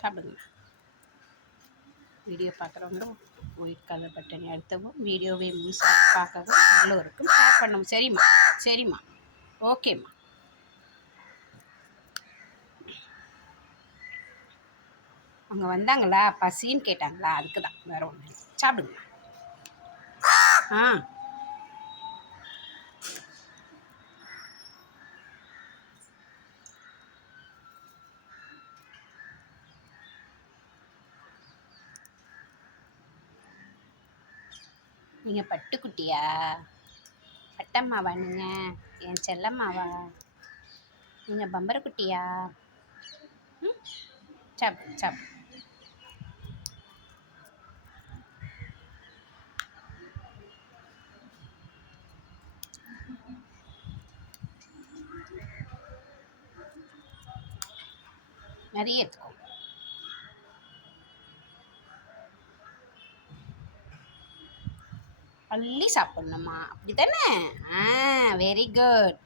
சாப்பிடுங்க. வீடியோ பார்க்குறவங்க white colour பட்டனை அழுத்தவும், வீடியோவை முழுசாக பார்க்கவும், எல்லோருக்கும் ஷேர் பண்ணவும். சரிம்மா, சரிம்மா, ஓகேம்மா. அவங்க வந்தாங்களா, பசின்னு கேட்டாங்களா, அதுக்கு தான், வேற ஒன்று. சாப்பிடுங்க. ஆ, நீங்கள் பட்டுக்குட்டியா? பட்டம்மாவா நீங்கள்? என் செல்லம்மாவா? நீங்கள் பம்பரக்குட்டியா? ம், சாப்பிடு சாப்பிடு. நிறைய எடுத்துக்கோ. அள்ளி சாப்பிட்ணுமா, அப்படி தானே? ஆ, வெரி குட்.